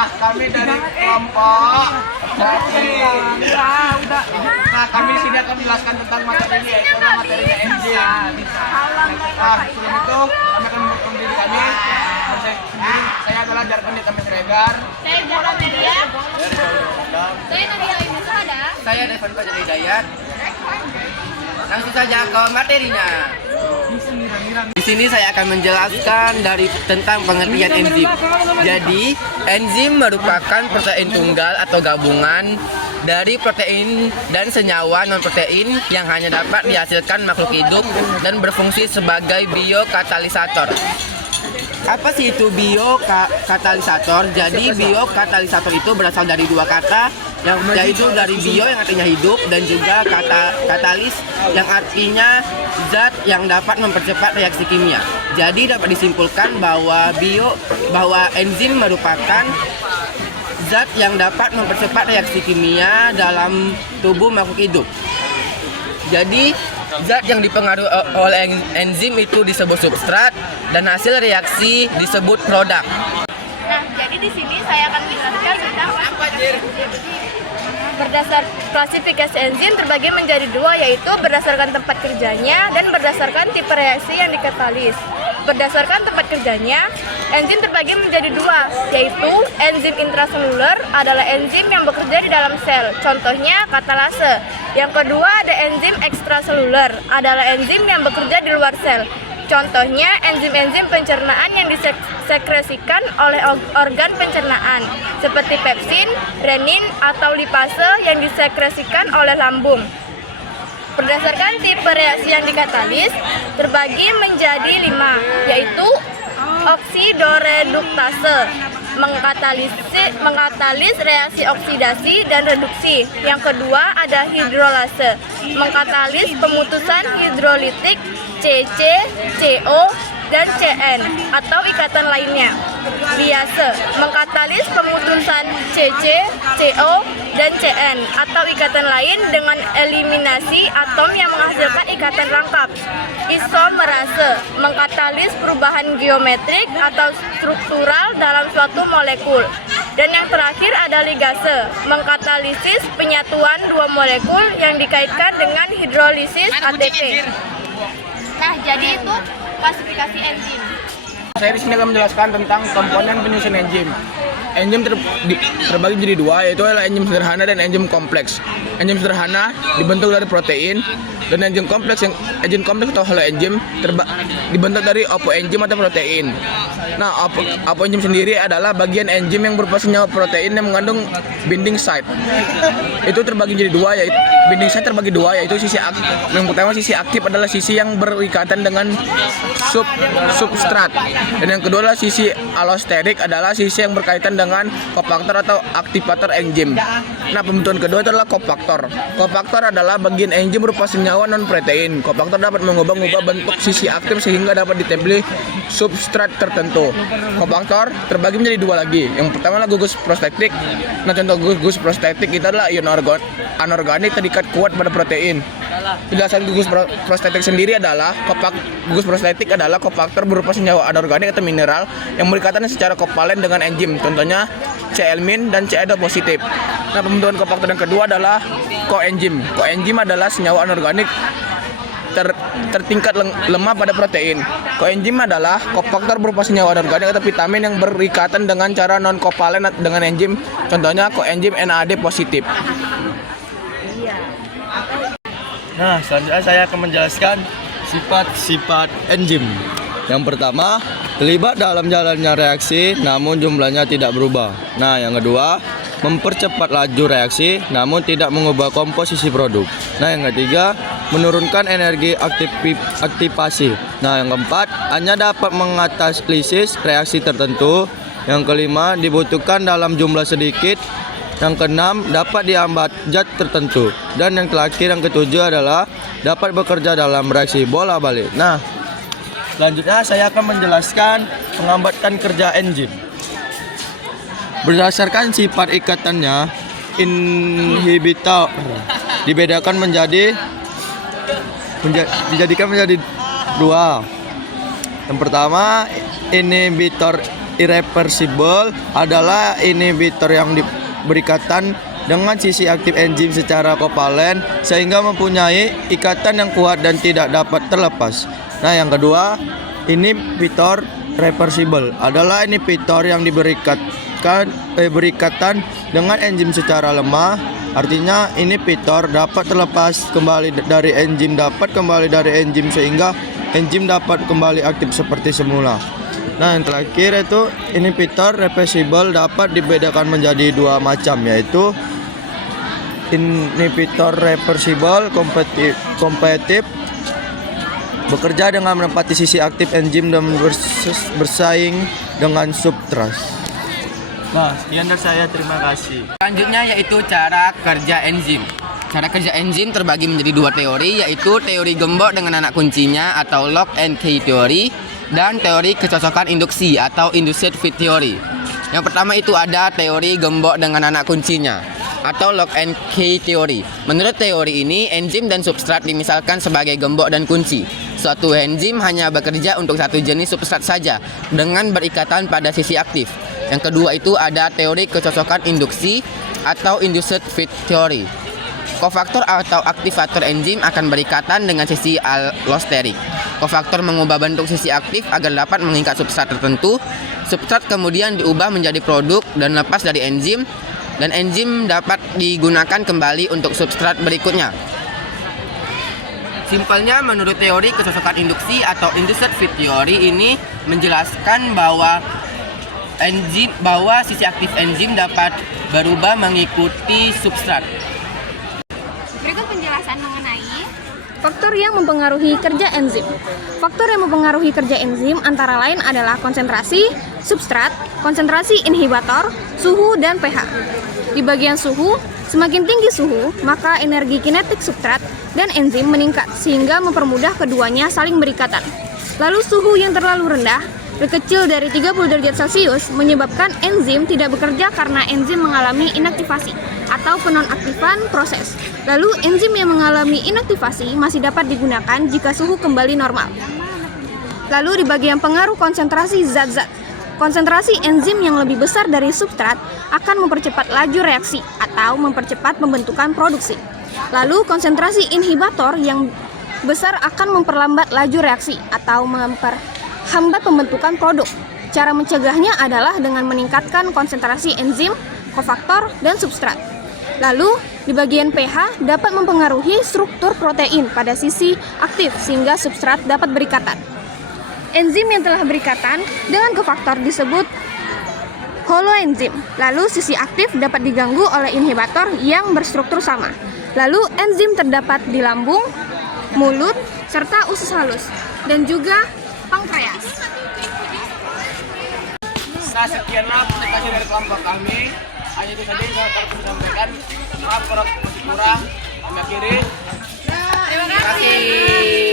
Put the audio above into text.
Nah, kami dari kelompok Nah, kami sini akan menjelaskan tentang materi ini, yaitu materinya enzim. Nah, sebelum itu kami akan memperkenalkan diri kami. Saya adalah Jargon Ditambah Siregar. Saya Bola Media. Saya Nadia Imusada. Saya Devan Fajar Hidayat. Langsung saja ke materinya. Di sini saya akan menjelaskan tentang pengertian enzim. Jadi, enzim merupakan protein tunggal atau gabungan dari protein dan senyawa non-protein yang hanya dapat dihasilkan makhluk hidup dan berfungsi sebagai biokatalisator. Apa sih itu biokatalisator? Jadi biokatalisator itu berasal dari dua kata, yaitu dari bio yang artinya hidup dan juga kata katalis yang artinya zat yang dapat mempercepat reaksi kimia. Jadi dapat disimpulkan bahwa enzim merupakan zat yang dapat mempercepat reaksi kimia dalam tubuh makhluk hidup. Jadi zat yang dipengaruhi oleh enzim itu disebut substrat dan hasil reaksi disebut produk. Nah, jadi di sini saya akan menjelaskan tentang berdasar klasifikasi enzim terbagi menjadi dua, yaitu berdasarkan tempat kerjanya dan berdasarkan tipe reaksi yang dikatalis. Berdasarkan tempat kerjanya, enzim terbagi menjadi dua, yaitu enzim intraseluler adalah enzim yang bekerja di dalam sel, contohnya katalase. Yang kedua ada enzim ekstraseluler, adalah enzim yang bekerja di luar sel. Contohnya enzim-enzim pencernaan yang disekresikan oleh organ pencernaan, seperti pepsin, renin, atau lipase yang disekresikan oleh lambung. Berdasarkan tipe reaksi yang dikatalis, terbagi menjadi 5, yaitu oksidoreduktase, mengkatalis reaksi oksidasi dan reduksi. Yang kedua ada hidrolase, mengkatalis pemutusan hidrolitik CC, CO, dan CN atau ikatan lainnya. Liase, mengkatalis pemutusan CC, CO, dan CN atau ikatan lain dengan eliminasi atom yang menghasilkan ikatan rangkap. Isomerase, mengkatalis perubahan geometrik atau struktural dalam suatu molekul. Dan yang terakhir ada ligase, mengkatalisis penyatuan dua molekul yang dikaitkan dengan hidrolisis ATP. Nah, jadi itu klasifikasi enzim. Saya di sini akan menjelaskan tentang komponen penyusun enzim. Enzim terbagi menjadi dua, yaitu adalah enzim sederhana dan enzim kompleks. Enzim sederhana dibentuk dari protein, dan enzim kompleks atau haloenzim dibentuk dari apoenzim atau protein. Nah, apoenzim sendiri adalah bagian enzim yang berupa senyawa protein yang mengandung binding site. Itu terbagi menjadi dua, yaitu binding site terbagi dua, yaitu sisi aktif. Yang pertama sisi aktif adalah sisi yang berikatan dengan substrat, dan yang kedua adalah sisi allosterik adalah sisi yang berkaitan dengan kofaktor atau aktivator enzim. Nah, pembentukan kedua itu adalah kofaktor. Kofaktor adalah bagian enzim berupa senyawa non-protein. Kofaktor dapat mengubah bentuk sisi aktif sehingga dapat ditempeli substrat tertentu. Kofaktor terbagi menjadi dua lagi. Yang pertama adalah gugus prostetik. Nah, contoh gugus prostetik itu adalah ion anorganik terikat kuat pada protein. Penjelasan gugus prostetik sendiri adalah gugus prostetik adalah kofaktor berupa senyawa anorganik atau mineral yang berikatan secara kovalen dengan enzim, contohnya Cl- dan Ca2 positif. Nah, pembentukan kofaktor yang kedua adalah koenzim. Koenzim adalah senyawa anorganik tertingkat lemah pada protein. Koenzim adalah kofaktor berupa senyawa anorganik atau vitamin yang berikatan dengan cara non-kovalen dengan enzim, contohnya koenzim NAD positif. Nah, selanjutnya saya akan menjelaskan sifat-sifat enzim. Yang pertama, terlibat dalam jalannya reaksi namun jumlahnya tidak berubah. Nah, yang kedua, mempercepat laju reaksi namun tidak mengubah komposisi produk. Nah, yang ketiga, menurunkan energi aktivasi. Nah, yang keempat, hanya dapat mengatalisis reaksi tertentu. Yang kelima, dibutuhkan dalam jumlah sedikit. Yang keenam, dapat dihambat zat tertentu. Dan yang terakhir, yang ketujuh adalah dapat bekerja dalam reaksi bola balik. Nah, selanjutnya saya akan menjelaskan penghambatan kerja enzim. Berdasarkan sifat ikatannya, inhibitor dijadikan menjadi dua. Yang pertama, inhibitor irreversible adalah inhibitor yang berikatan dengan sisi aktif enzim secara kovalen sehingga mempunyai ikatan yang kuat dan tidak dapat terlepas. Nah, yang kedua, inhibitor reversible adalah inhibitor yang berikatan dengan enzim secara lemah. Artinya inhibitor dapat terlepas kembali dari enzim sehingga enzim dapat kembali aktif seperti semula. Nah, yang terakhir itu inhibitor reversible dapat dibedakan menjadi dua macam, yaitu inhibitor reversible kompetitif bekerja dengan menempati sisi aktif enzim dan bersaing dengan substrat. Nah, sekian dari saya, terima kasih. Selanjutnya yaitu cara kerja enzim. Cara kerja enzim terbagi menjadi dua teori, yaitu teori gembok dengan anak kuncinya atau lock and key teori dan teori kecocokan induksi atau induced fit theory. Yang pertama itu ada teori gembok dengan anak kuncinya atau lock and key teori. Menurut teori ini, enzim dan substrat dimisalkan sebagai gembok dan kunci. Suatu enzim hanya bekerja untuk satu jenis substrat saja dengan berikatan pada sisi aktif. Yang kedua itu ada teori kecocokan induksi atau induced fit theory. Kofaktor atau aktivator enzim akan berikatan dengan sisi allosterik. Kofaktor mengubah bentuk sisi aktif agar dapat mengikat substrat tertentu. Substrat kemudian diubah menjadi produk dan lepas dari enzim, dan enzim dapat digunakan kembali untuk substrat berikutnya. Simpelnya, menurut teori kecocokan induksi atau induced fit theory ini menjelaskan bahwa sisi aktif enzim dapat berubah mengikuti substrat. Berikut penjelasan mengenai faktor yang mempengaruhi kerja enzim. Faktor yang mempengaruhi kerja enzim antara lain adalah konsentrasi, substrat, konsentrasi inhibitor, suhu, dan pH. Di bagian suhu, semakin tinggi suhu, maka energi kinetik substrat dan enzim meningkat sehingga mempermudah keduanya saling berikatan. Lalu suhu yang terlalu rendah, kecil dari 30 derajat Celcius, menyebabkan enzim tidak bekerja karena enzim mengalami inaktivasi atau penonaktifan proses. Lalu enzim yang mengalami inaktivasi masih dapat digunakan jika suhu kembali normal. Lalu di bagian pengaruh konsentrasi zat-zat, konsentrasi enzim yang lebih besar dari substrat akan mempercepat laju reaksi atau mempercepat pembentukan produksi. Lalu konsentrasi inhibitor yang besar akan memperlambat laju reaksi atau hambat pembentukan produk. Cara mencegahnya adalah dengan meningkatkan konsentrasi enzim, kofaktor, dan substrat. Lalu, di bagian pH dapat mempengaruhi struktur protein pada sisi aktif sehingga substrat dapat berikatan. Enzim yang telah berikatan dengan kofaktor disebut holoenzim. Lalu sisi aktif dapat diganggu oleh inhibitor yang berstruktur sama. Lalu enzim terdapat di lambung, mulut, serta usus halus, dan juga pankreas. Nah, sekianlah presentasi dari kelompok kami. Hanya itu saja yang dapat kami sampaikan. Maaf kalau masih kurang. Kami akhiri. Terima kasih.